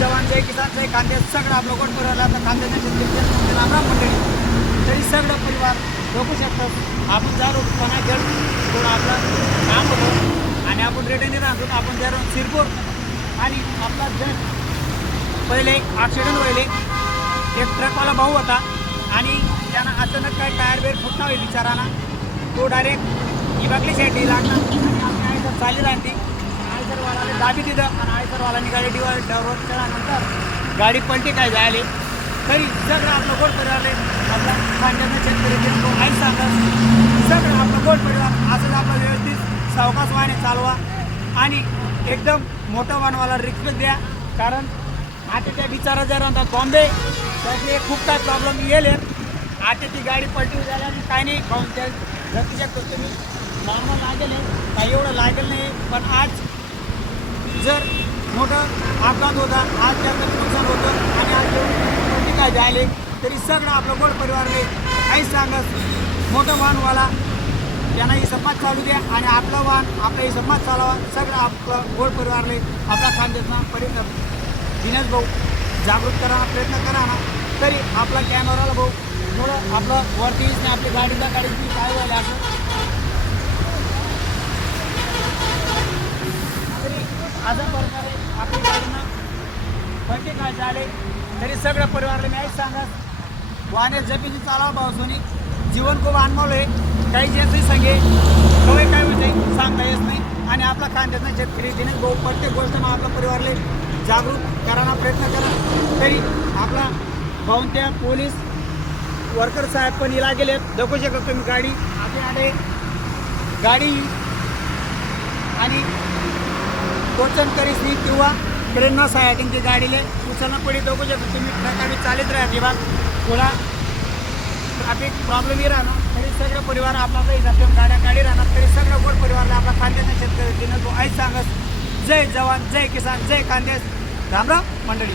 जवान जय किसान जय कांदे सगळं आपलं गोट परिवारला आता कांद्याच्या शेतकरी रामराम मंडळी तरी सगळं परिवार बघू शकतात. आपण जा पणा जड थोडं आपलं काम होतं आणि आपण रेडीने राहतो. आपण जर शिरपूर आणि आपला जर पहिले ॲक्सिडेंट व्हायले एक ट्रकवाला भाऊ होता आणि त्यांना अचानक काय टायर बेर फुटणं होईल बिचाराना. तो डायरेक्ट इबाकली साईडली लागला आणि आपली आयसर चाली राहते. आयसरवाल्याने दाबी दिलं आणि आयसरवाल्याने गाडी ड्रायव्हर केल्यानंतर गाडी पलटी काय झाली तरी सगळं आपलं गोड परिवार आपला कांद्याचं शेतकरी आई सांगत सगळं आपलं गोड परिवार असंच आपलं व्यवस्थित सावकाश वाहने चालवा आणि एकदम मोठं वाहनवाला रिक्वेस्ट द्या. कारण आता त्या बिचारा जर म्हणतात बॉम्बे त्याचे खूप काय प्रॉब्लेम येईल. आता ती गाडी पलटी झाल्याने काही नाही खाऊन त्या जगू शकतो तुम्ही नॉर्मल लागेल काही एवढं लागेल नाही. पण आज जर मोठं अपघात होता आज त्याचं नुकसान होतं आणि आज एवढी काय झाले तरी सगळं आपलं गोड परिवारले काही सांगत मोठं वाहनवाला त्यांना ही संपात चालू द्या आणि आपलं वाहन आपलं ही संपात चालवा. सगळं आपलं गोड परिवारले आपला खानदेशना दिनेश भाऊ जागृत करायला प्रयत्न करा ना. तरी आपला कॅमेराला भाऊ थोडं आपलं वरतीच नाही आपली गाडीची काय व्हायला असं तरी अशा प्रकारे आपली गाडीनं पलटी काय झाले तरी सगळं परिवारला मी आईच सांगत वाहने जपीची चालावा पावसाने जीवन खूप अनमोल आहे. काही जे सांगे कवय काय होते सांगता येत नाही आणि आपला खानदेशना शेतकरी दिनेश भाऊ प्रत्येक गोष्ट आपला परिवारले जागरूक करायला प्रयत्न करा. तरी आपला भाऊन पोलीस वर्कर साहेब पण इला गेले जगू शकत तुम्ही गाडी आगे आले गाडी आणि टोचन करीस नाही किंवा ट्रेनना सहाय्याची गाडीले उचलना पडी जगू शकतो तुम्ही ट्रकावी चालित राहा किंवा थोडा ट्रॅफिक प्रॉब्लेमही राहणार तरी सगळं परिवार आपला गाड्या गाडी राहणार तरी सगळं गोड परिवारला आपला खानदेश शेतकरी दिनेश भाऊ आई सांगत जय जवान जय किसान जय खानदेश रामराम मंडळी.